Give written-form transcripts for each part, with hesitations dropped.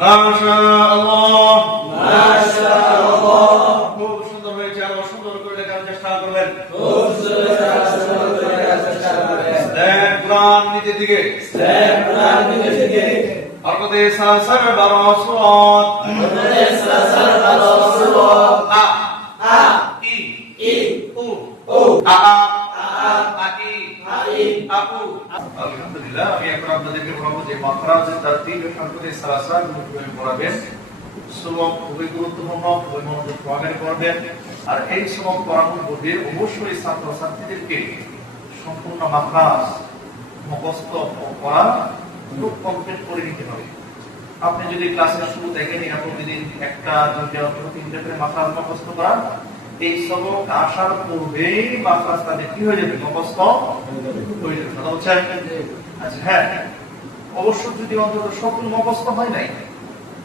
মাশাআল্লাহ, মাশাআল্লাহ। খুব সুন্দর হয়েছে। আরো সুন্দর করে লেখার চেষ্টা করবেন। খুব সুন্দর করে লেখার চেষ্টা করবেন। স্ল্যাম কোরআন নিচের দিকে, স্ল্যাম কোরআন নিচের দিকে। হরকতে সালসাল 12 সুরাত, হরকতে সালসাল 12 সুরাত। আ আ ই ই উ উ আ আ আ আ ই আ ই আপু। আলহামদুলিল্লাহ, আমি এখন আপনাদেরকে বলবো যে মাখরাজ তারতিব হরকতে সালসাল কিভাবে পড়াবেন। সবক খুবই গুরুত্বপূর্ণ, খুবই মনোযোগ সহকারে পড়বেন। আর এই সবক পড়ানোর পূর্বে অবশ্যই ছাত্রছাত্রীদেরকে সম্পূর্ণ মাখরাজ মুখস্থ করা খুব কমপ্লিট করে নিতে হবে। আপনি যদি ক্লাসের শুরু দেখেন প্রতিদিন একটা দুইটা অথবা তিনটা করে মাখরাজ মুখস্থ করা, এই সবক আসার পূর্বেই মাখরাজ তাদের কি হয়ে যাবে, মুখস্থ হয়ে যাবে। কথা বলছেন? আচ্ছা, হ্যাঁ, অবশ্য যদি অন্তত সকল মুখস্থ হয় নাই,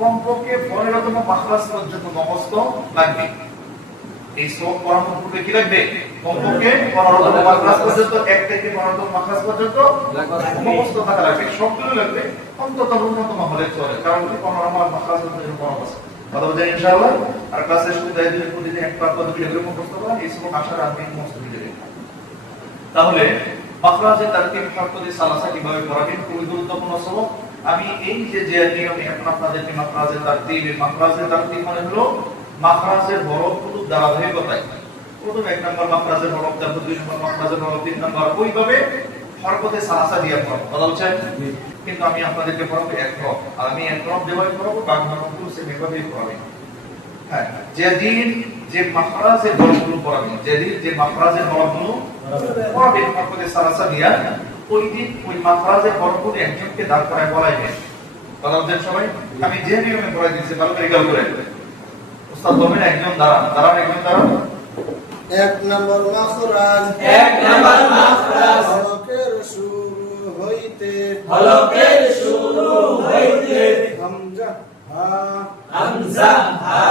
কমপক্ষে 15তম মাখরাজ পর্যন্ত মুখস্থ লাগবে। এই সবক পড়ানোর পূর্বে কি লাগবে? কমপক্ষে 15তম মাখরাজ পর্যন্ত, 1 থেকে 15তম মাখরাজ পর্যন্ত মুখস্থ থাকা লাগবে। সবগুলো লাগবে, অন্তত ন্যূনতম হলে চলে। কারণ কি 15 মাখরাজ পর্যন্ত মুখস্থ। কথা বলছেন ইনশাআল্লাহ? আর ক্লাসের শুরুতে প্রতিদিন একটা পদ্ধতি করে মুখস্থ করা, এই সবক আসার আগে মুখস্থ হয়ে যাবে। তাহলে মাখরাজে তারতিব হরকতে সালাসা কিভাবে পড়াবেন, খুবই গুরুত্বপূর্ণ সবক। আমি এই যে নিয়মে এখন আপনাদেরকে মাখরাজে তারতিব মানে হলো মাখরাজের হরফগুলো ধারাবাহিকতায়। প্রথম 1 নম্বর মাখরাজের হরফ, তারপর 2 নম্বর মাখরাজের হরফ, 3 নম্বর, ওইভাবে হরকতে সালাসা দিয়ে পড়াবো। কথা বলছেন? কিন্তু আমি আপনাদেরকে পড়াবো এক হরফ, আর আমি এক হরফ যেভাবে পড়াবো বাকি হরফগুলো সেভাবেই পড়াবেন। হ্যাঁ, যেদিন যে মাখরাজের হরফগুলো পড়াবেন, যেদিন যে মাখরাজের হরফগুলো পড়াবেন হরকতে সালাসা দিয়া, ওই দিন ওই মাখরাজের হরফগুলো একজনকে দাঁড় করায় পড়াইবেন। কথা বলছেন সবাই? আমি যে নিয়মে পড়াই দিয়েছি ভালো করে খেয়াল করেন। উস্তাদ বলবেন একজন দাঁড়ান, একজন দাঁড়ান। 1 নম্বর মাখরাজ, 1 নম্বর মাখরাজ। হলকের শুরু হইতে, হলকের শুরু হইতে। হামজা হা, হামজা হা।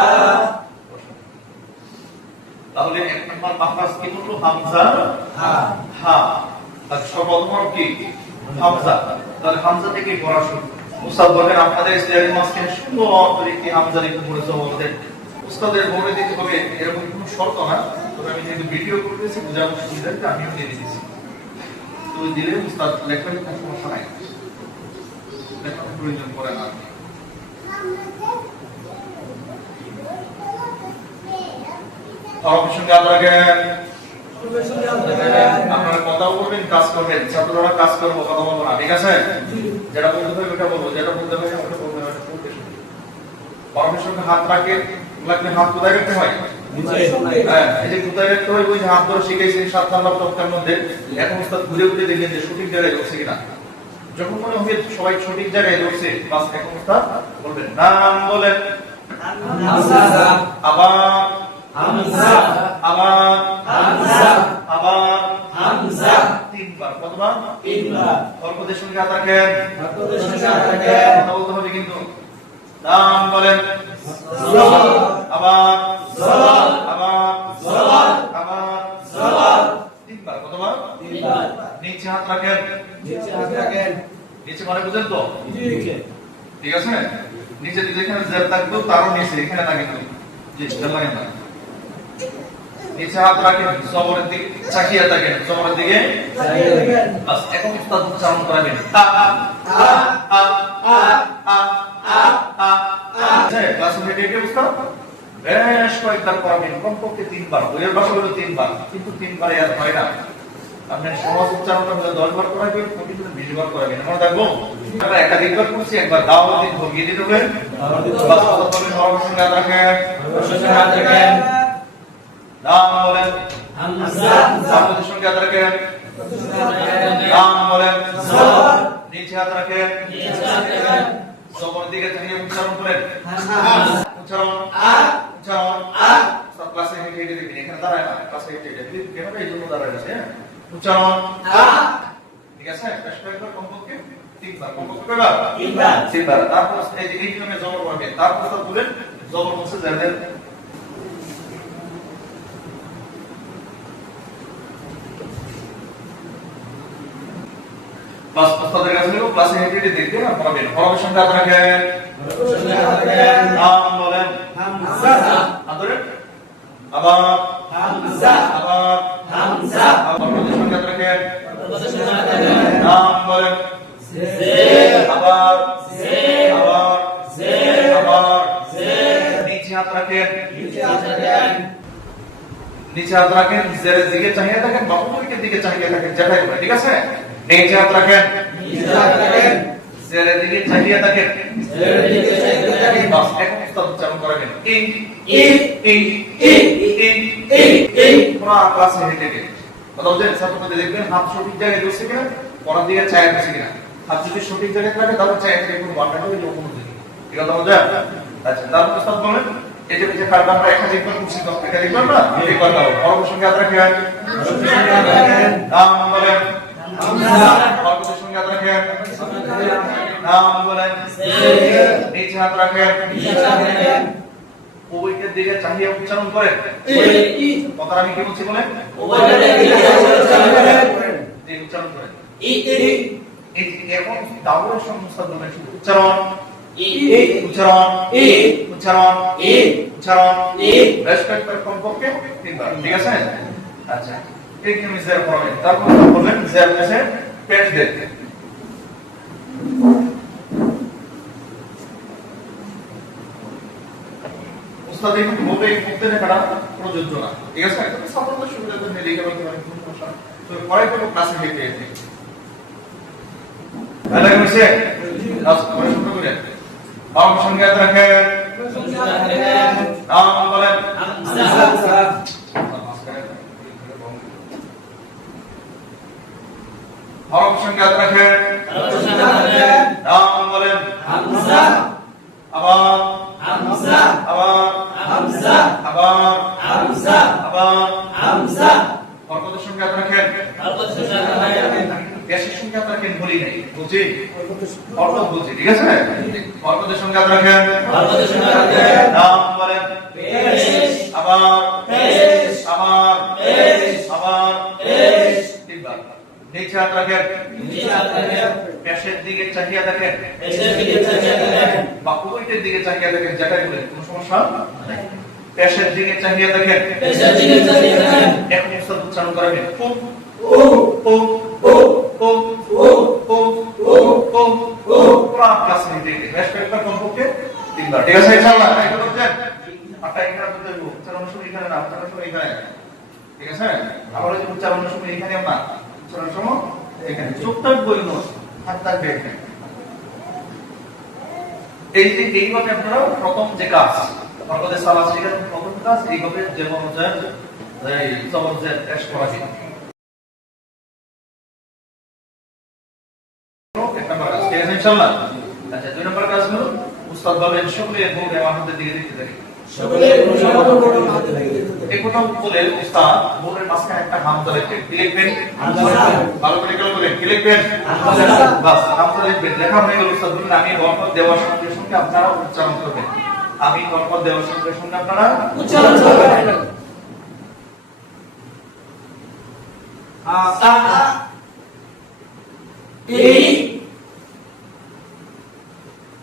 তাহলে 1 নম্বর মাখরাজ কি বলবো? হামজা হা। হা। আর সর্বপ্রথম হরফ কি? হামজা। তাহলে হামজা থেকে পড়া শুরু। উস্তাদ বলেন আপনাদের স্টাইলের মাঝখানে সুন্দর করে কি হামজা লিখে পড়েছে বলতে। উস্তাদের বলে দিতে হবে এরকম কোনো শর্ত না, তবে আমি যেহেতু ভিডিও করতেছি বোঝানোর সুবিধার্থে আমিও দিয়ে দিতেছি। তো দিলে উস্তাদ লেখার কোনো সমস্যা নাই, লেখার প্রয়োজন পড়ে না। হরফের সঙ্গে আপনারা কথা বলবেন, কাজ করবেন। ছাত্ররা কাজ করবো, কথা বলবো না, ঠিক আছে? যেটা বলতে হবে ওটা বলবো, যেটা বলতে হবে ওটা বলবো না। হরফের সঙ্গে হাত রাখেন, লাগলে হাত কোথায় রাখতে হয়? হ্যাঁ, এই যে কোথায় রাখতে হয়, ওই যে হাত ধরে শিখেছি 7 নম্বর টপকার মধ্যে। এখন উস্তাদ ঘুরে ঘুরে দেখলেন যে সঠিক জায়গায় ধরছে কিনা। যখন মনে হবে সবাই সঠিক জায়গায় ধরছে, বাস এখন উস্তাদ বলবেন নাম বলেন। হামজা আবার হামজা আবার হামজা আবার হামজা। 3 বার। কতবার? 3 বার। হরফের সঙ্গে হাত রাখেন, হরকতের সঙ্গে হাত রাখেন। কথা বলতে হবে কিন্তু। নাম বলেন। জবর আবার জবর আবার জবর আবার জবর। 3 বার। কতবার? 3 বার। নিচে হাত রাখেন। নিচে হাত রাখেন। নিচে মানে বুঝেন তো? নিচে। ঠিক আছে? নিচে যেখানে জের থাকবে তারও নিচে, এখানে না কিন্তু জি জের লাগে না। নিচে হাত রাখেন, জবরের দিকে তাকিয়ে থাকেন, জবরের দিকে তাকিয়ে থাকেন। বাস। এখন উস্তাদ উচ্চারণ করাবেন আ আ আ আ আ আ আ আ আ। ক্লাসে হেঁটে উস্তাদ বেশ কয়েকবার করাবেন, কমপক্ষে 3 বার। বইয়ের ভাষা হলো 3 বার, কিন্তু 3 বারে আর হয় না। আপনি সহজ উচ্চারণটা হলে 10 বার করাবেন, কিন্তু 20 বার করাবেন। আমরা দেখবো আমরা একাধিকবার করছি, একবার দাওয়াত দিন ভগিয়ে দিতে হবে। বাস কথা বলেন, হরফের সঙ্গে হাত রাখেন, হরকতের সঙ্গে হাত রাখেন। নাম বলেন। হামজা হরফের সঙ্গে হাত রাখেন, হরকতের সঙ্গে হাত রাখেন। নাম বলেন। জবর নিচে হাত রাখেন, নিচে হাত রাখেন। জবরের দিকে তাকিয়ে উচ্চারণ করেন। হাম উচ্চারণ আ উচ্চারণ আ। সব ক্লাসে হেঁটে হেঁটে দেখবেন, এখানে দাঁড়ায় না, ক্লাসে হেঁটে হেঁটে কেন এই জন্য দাঁড়ায় আছে। উচ্চারণ আ। ঠিক আছে? বেশ কয়েকবার, কমপক্ষে 3 বার। কমপক্ষে কয়বার? 3 বার। 3 বার। তারপর এই যে এই নিয়মে জবর পড়বেন, তারপর তো বলেন জবর বলছে যাদের বাস। ওস্তাদের কাছে ক্লাসে হেঁটে হেঁটে দেখবেন আর পড়াবেন। হরফের সঙ্গে হাত রাখেন, নাম বলেন আদরে আবার আবার বর্গদের সংখ্যা রাখেন নাম বলেন আবার আবার আবার নিচে হাত রাখেন নিচে হাত রাখেন জেরের দিকে চাহিয়ে থাকেন বা উপরের দিকে চাহিয়ে থাকেন যেটাই হবে ঠিক আছে নিচে হাত রাখেন জেরের দিকে চাহিয়ে থাকেন বাস এখন উস্তাদ উচ্চারণ করেন ই ই ই ই ই ই পুরো ক্লাসে হেঁটে হেঁটে কথা বলছেন ছাত্রদের দেখবেন হাত সঠিক জায়গায় বসে কিনা পড়ার দিকে চায় বসে কিনা হাত যদি সঠিক জায়গায় থাকে তাহলে চায় থেকে কোনো বাটা হবে লোক কোনো দিকে ঠিক আছে বুঝা আচ্ছা তারপর উস্তাদ বলেন এই যে যে কারণ আমরা একাধিক বার খুশি করতে একাধিক বার না একবার দাও বর্গের সংখ্যা আদ রাখেন নাম বলেন বর্গের সংখ্যা আদ রাখেন নাম বলেন নিচে হাত রাখেন উভয়ের দিকে চাহিয়ে উচ্চারণ করেন কথা আমি কি বলছি বলেন উভয়ের দিকে উচ্চারণ করেন এই এখন দাওরের সমস্যা বলেন উচ্চারণ উচ্চারণ উচ্চারণ উচ্চারণ রেসপেক্ট করে কমপক্ষে তিনবার ঠিক আছে আচ্ছা এই কি আমি জের পড়াবেন তারপর বলবেন জের এসে পেশ দেন উস্তাদ এই বলবে মুক্তি লেখাটা প্রযোজ্য না ঠিক আছে এটা সাধারণত সুবিধার জন্য লিখে বলতে পারেন কোনো সমস্যা তো পরে তো ক্লাসে হেঁটে হেঁটে ভালো লাগছে লাস্ট করে শুরু করে নাম সংজ্ঞা রাখেন নাম বলেন হরফ সংজ্ঞা রাখেন নাম বলেন আবার আবার আবার আবার বর্গদের সংখ্যা রাখেন গ্যাসের সংখ্যা রাখেন বলি নাই বুঝি বর্গ বুঝি ঠিক আছে বর্গদের সংখ্যা রাখেন নাম বলেন আবার আবার আবার তিনবার নিচে হাত রাখেন পেশের দিকে চাহিয়ে দেখেন বা উপরের দিকে চাহিয়ে দেখেন যেটাই বলেন কোনো সমস্যা নাই পেশের দিকে চাহিয়ে দেখেন এখন উস্তাদ উচ্চারণ করবেন ও ও ও ও ও ও ও ও ও পুরো ক্লাস নিতে রেসপেক্ট করে কমপক্ষে তিনবার ঠিক আছে ইনশাআল্লাহ এটা বুঝছেন আটা এখানে বলতে হবে উচ্চারণ সময় এখানে না উচ্চারণ সময় এখানে ঠিক আছে আবার এই উচ্চারণ সময় এখানে না উচ্চারণ সময় এখানে চুপচাপ বলুন হাত থাকবে এখানে এই যে এইভাবে আপনারা প্রথম যে কাজ বর্গদের সালাস শিখার প্রথম কাজ এইভাবে যেমন যায় এই জবরজের টেস্ট করা যায় এক নম্বর কাজ ঠিক আছে ইনশাআল্লাহ আচ্ছা দুই নম্বর কাজ হলো উস্তাদ বলেন সকলে বোর্ড আমার হাতের দিকে দেখতে থাকে সকলে বোর্ড আমার হাতে লাগে এই কথা বলে উস্তাদ বোর্ডের মাঝখানে একটা হামজা লিখবেন কি লিখবেন হামজা ভালো করে খেয়াল করেন কি লিখবেন হামজা বাস হামজা লিখবেন লেখা হয়ে গেল উস্তাদ বলেন আমি বরকত দেওয়ার সঙ্গে সঙ্গে আপনারা উচ্চারণ করবেন আমি বরকত দেওয়ার সঙ্গে সঙ্গে আপনারা উচ্চারণ করবেন আ ই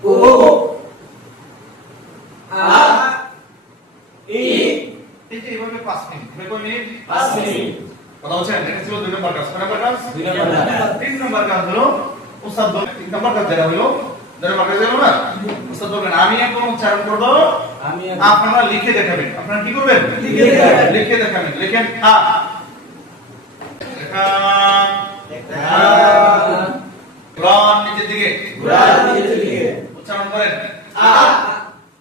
ও আ ই এই যে এইভাবে 5 মিনিট কয় মিনিট 5 মিনিট কথা বলছেন এটা ছিল 2 নম্বর কাজ কোন নম্বর কাজ 2 নম্বর কাজ 3 নম্বর কাজ হলো উস্তাদ বলেন 3 নম্বর কাজ যেটা হলো 2 নম্বর কাজ হলো না উস্তাদ বলেন আমি এখন উচ্চারণ করব আমি আপনারা লিখে দেখাবেন আপনারা কি করবেন লিখে দেখাবেন লিখেন আ ঘুরান নিচের দিকে উচ্চারণ করেন আ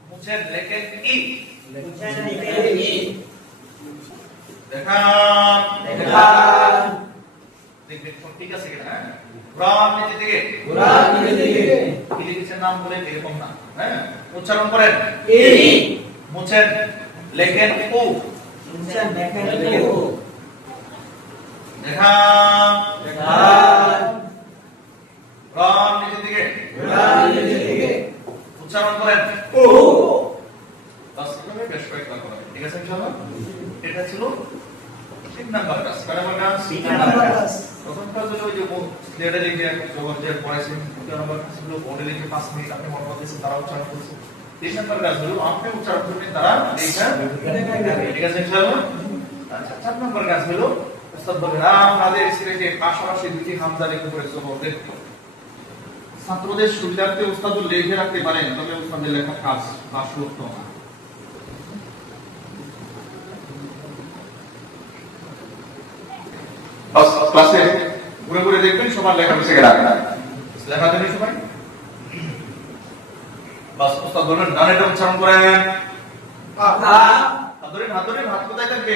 মুছেন লেখেন ই দেখান দেখবেন ঠিক আছে কিনা ঘুরান নিচের দিকে কি লিখেছেন নাম বলে এরকম না হ্যাঁ উচ্চারণ করেন ই মুছেন লেখেন ও দেখান ঘুরান নিচের দিকে উচ্চারণ করেন ও বাস এভাবে বেশ কয়েকবার করেন ঠিক আছে ইনশাআল্লাহ এটা ছিল তিন নাম্বার কাজ। কয় নাম্বার কাজ? তিন নাম্বার কাজ। প্রথম কাজ হলো ওই যে স্লেটে লিখে যখন যে পড়াইছেন, দ্বিতীয় নাম্বার কাজ হলো বোর্ডে লিখে 5 মিনিট আপনি মনে করতেছেন তারা উচ্চারণ করছে। তিন নাম্বার কাজ হলো আপনি উচ্চারণ করবেন, তারা লেখা ঠিক আছে ইনশাআল্লাহ। আচ্ছা, চার নাম্বার কাজ হলো উস্তাদ বলেন আমাদের সিলেটে পাশাপাশি দুটি হামজা লিখে পড়েছে বলতে ছাত্রদের সুবিধার্থে উস্তাদ লিখে রাখতে পারেন, তবে উস্তাদের লেখা কাজ বা সত্য না। ক্লাসে ঘুরে ঘুরে দেখবেন সবার লেখা মিশে গেল, লেখা দেবেন সবাই। বাস উস্তাদ বলবেন ডানেটা উচ্চারণ করেন। হাত ধরেন, হাত কোথায় থাকবে?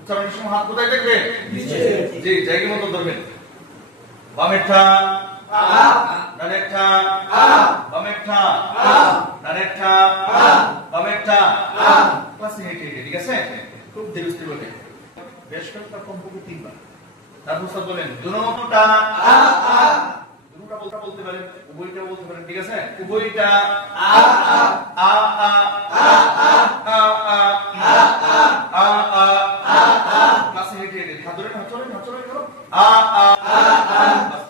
উচ্চারণের সময় হাত কোথায় থাকবে? নিচে। জি, জায়গা মতো ধরবেন। বামেরটা ডানেরটা বামেরটা ডানেরটা বামেরটা ক্লাসে হেঁটে হেঁটে, ঠিক আছে? খুব ধীরে স্থির বলে বেশ কয়েকটা কমপক্ষে 3 বার। তারপর উস্তাদ বলেন দুনোটা দুনোটা বলতে পারেন, উভয়টা বলতে পারেন, ঠিক আছে? উভয়টা আ আ আ ক্লাসে হেঁটে হেঁটে হাত ধরে করো আ আ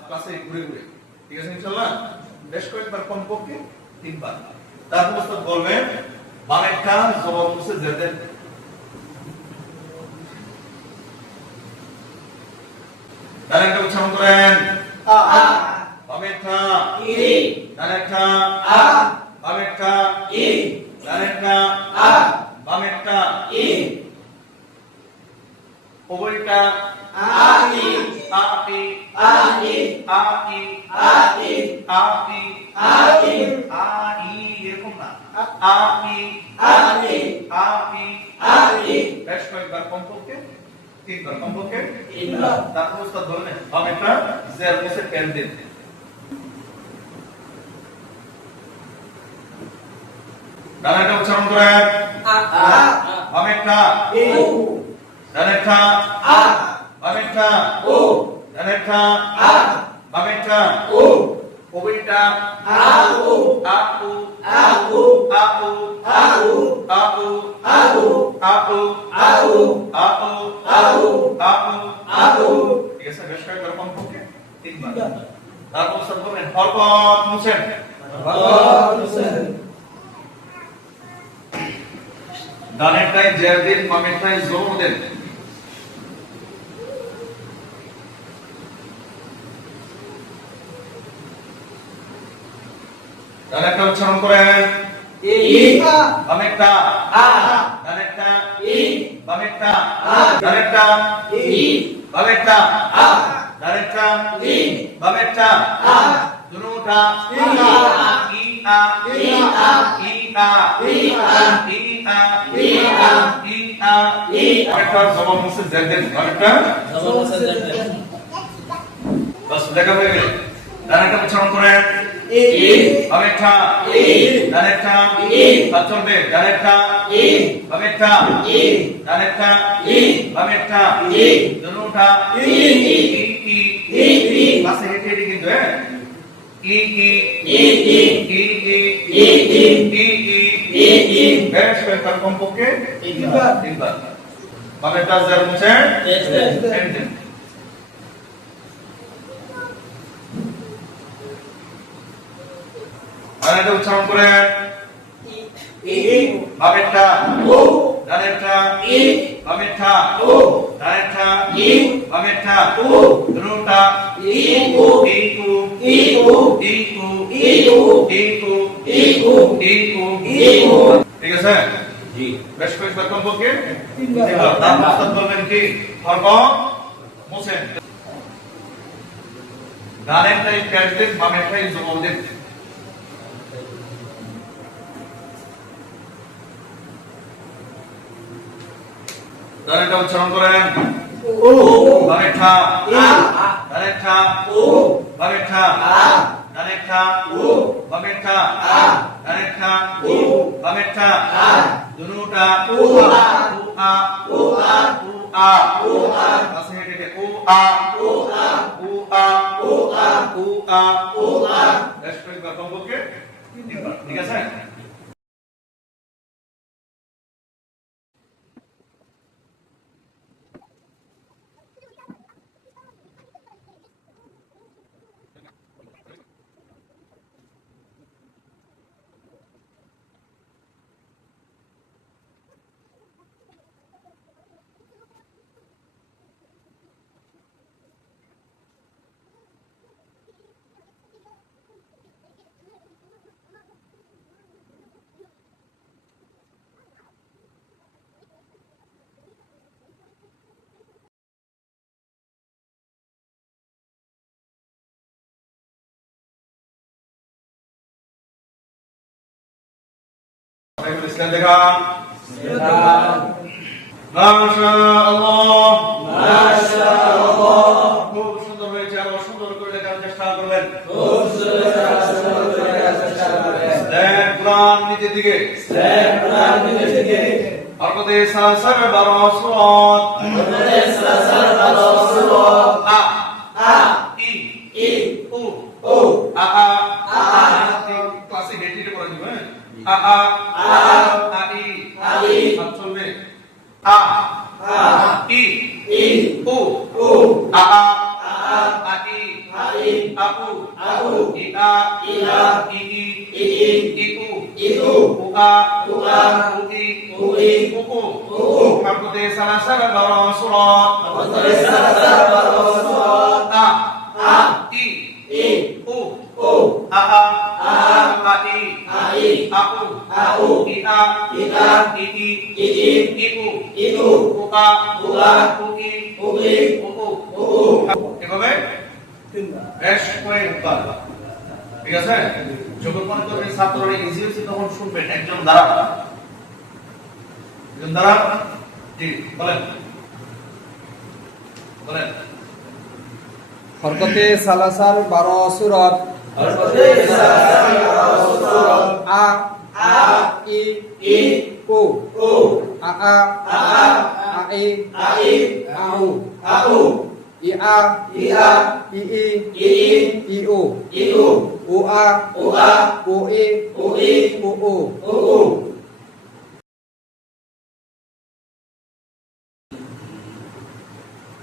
ক্লাসে ঘুরে ঘুরে, ঠিক আছে ইনশাআল্লাহ? বেশ কয়েকবার কমপক্ষে 3 বার। তারপর উস্তাদ বলবেন বামেরটা জবাব মুছে যেতে, ডানেরটা উচ্চারণ করেন বামেরটা ডানেরটা বামেরটা ডানেরটা বামেরটা উভয়টা আ ই আ ই আ ই আ ই আ ই আ ই আ ই আ ই এরকম না, আ ই আ ই আ ই আ ই বেশ কয়েকবার কমপক্ষে 3 বার, কমপক্ষে 3 বার। তারপর উস্তাদ বলেন বামেরটা জের মুছে পেন দিন, ডানেরটা উচ্চারণ করেন বামেরটা ডানেরটা বামেরটা ডানেরটা বামেরটা উভয়টা আ উ আ উ আ উ আ উ আ উ আ উ আ উ আ উ আ উ আ উ আ উ আ উ আ উ, ঠিক আছে? বেশ কয়েকবার কমপক্ষে 3 বার। তারপর উস্তাদ বলেন হরকত মুছেন। ডানেরটায় জের দিন, বামেরটায় জবর দেন। ডানেরটা উচ্চারণ করেন বামেরটা ডানেরটা বামেরটা ডানেরটা বামেরটা ডানেরটা বামেরটা দুনোটা ই আ ই আ ই আ ই আ ই আ ই আ ই আ ই বামেরটা জবাব মুছে জের দেন, বামেরটা বাস লেখা হয়ে গেল। ডানেরটা উচ্চারণ করেন বামেরটা ডানেরটা হাত চলবে, ডানেরটা বামেরটা ডানেরটা বামেরটা দুনোটা ই ই পাশে হেঁটে হেঁটে কিন্তু ই ই ই ই ই ই ই ই বেশ কয়েকবার কমপক্ষে 3 বার। বামেরটা জের মুছে পেন দিন, ডানেরটা উচ্চারণ করেন বামেরটা ডানেরটা বামেরটা ডানেরটা বামেরটা দুনোটা ই উ ই উ ই উ ই উ ই উ ই উ ই উ, ঠিক আছে? জি, বেশ কয়েকবার কমপক্ষে 3 বার। তারপর উস্তাদ বলবেন কি হরকত মুছেন। ডানেরটাই পেশ দেন, বামেরটাই জবাব দেন। ডানেরটা উচ্চারণ করেন বামেরটা ডানেরটা বামেরটা ডানেরটা বামেরটা ডানেরটা বামেরটা দুনোটা উ আ উ আ উ আ উ আ পাশে হেঁটে হেঁটে উ আ উ আ উ আ উ আ উ আ উ আ বেশ কয়েকবার কমপক্ষে 3 বার, ঠিক আছে? সবাই মিলে সিলাত দেখান। মাশাআল্লাহ, মাশাআল্লাহ। খুব সুন্দর হয়েছে, আরো সুন্দর করে লেখার চেষ্টা করবেন। খুব সুন্দর করে লেখার চেষ্টা করবেন। দেখ কোরআন নিচের দিকে, দেখ কোরআন নিচের দিকে। হরকতে সালাসার 12 সূরাত, হরকতে সালাসার 12 সূরাত। আ আ ই ই উ ও আ আ আ আ। ক্লাসে হেডিটে পড়া দিবেন। আ আ আ আ ই আ ই। সব চলবে। আ আ ই ই উ ও আ আ আ আ ই আ ই আপু আপু ই আ ই আ ই ই ই ই ই উ ই উ উ আ উ আ উ ই উ ই উ উ উ উ। হরকতে সালাসার 12 সূরাত, হরকতে সালাসার 12 সূরাত। আ আ ই ই উ ও আ আ আ আ ই আ ই আ উ আ উ ই আ ই আ ই ই ই ই ই উ ই উ উ আ উ আ উ ই উ ই উ উ উ উ। এভাবে বেশ কয়েকবার, ঠিক আছে? যখন মনে করবেন ছাত্ররা ইজি হয়েছে তখন শুনবেন একজন দ্বারা, একজন দ্বারা। জি বলেন বলেন। হরকতে সালাসার 12 সূরাত। হরকতে সালাসার 12 সূরাত। আ আ ই ই ও ও আ আ আ আ ই আ ই আ উ আ উ ই আ ই আ ই ই ই ই ই ও ই উ ও আ ও আ ও এ ও ই ও ও। ও উ।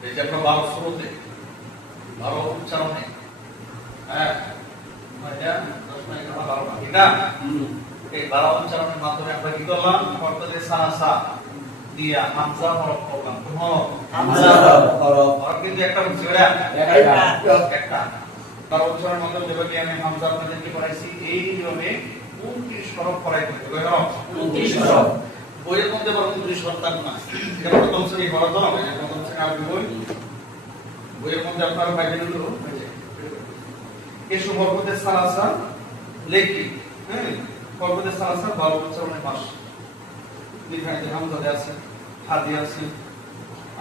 এই যে আমরা 12 শুরুতে 12 উচ্চারণে, হ্যাঁ এটা 10 না 12 না, ঠিক না? এই 12 উচ্চারণের মাধ্যমে আমরা কি করলাম? হরকতে সালাসা দিয়া হামজা হরফ করলাম। কোন হরফ? হামজা হরফ। হরফ কিন্তু একটা হচ্ছে, ওটা একটা। তার উচ্চারণের মাধ্যমে যেভাবে আমি হামজা আপনাদেরকে পড়াইছি এই নিয়মে 29 হরফ পড়াইতে হবে। কয় হরফ? 29 হরফ। বইয়ের মধ্যে বরং 29 হরফ থাকবে না। এটা প্রথম শ্রেণী হরফ দাও, এটা প্রথম শ্রেণী আরবি বই। বইয়ের মধ্যে আপনারা পাইবেন হলো এসব হরকতে সালাসা লেখি, হ্যাঁ? হরকতে সালাসা 12 উচ্চারণের পাশ লিখা আছে। হামজা দেয়া আছে, হা দেয়া আছে,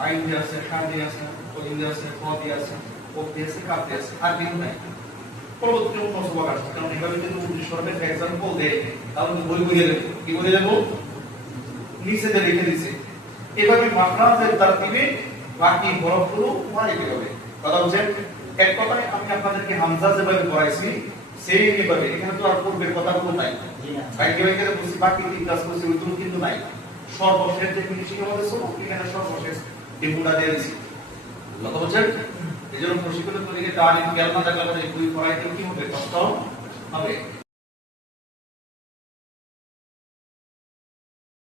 আইন দেয়া আছে, হা দেয়া আছে, কলিম দেয়া আছে, ক দেয়া আছে, কফ দেয়া আছে, কাফ দেয়া আছে, আর কিছু নাই। পরবর্তী অন্য সবক আসছে, কারণ এভাবে যদি 29 হরফের এক্সাম্পল দেয় তাহলে বই বইয়ে দেবো। কি বলে দেবো? নিচে যে লিখে দিছে এভাবে মাখরাজের তারতিবে বাকি হরফগুলো পড়াইতে হবে। কথা হচ্ছে, এক কথায় আমি আপনাদেরকে হামজা যেভাবে পড়াইছি সেই ভাবে, এখানে তো আর পূর্বের কথাগুলো নাই। বাইকে বাইকে বলছি বাকি তিন কাজ করছি ওইগুলো কিন্তু নাই। সর্বশেষ যে ফিনিশিং আমাদের সব এখানে সর্বশেষ ডিমুটা দিয়ে দিছি। কথা হচ্ছে, এই জন্য প্রশিক্ষণের তরিকে তালিম কেমন থাকলে আমাদের বই পড়াইতে কি হবে? কষ্ট হবে।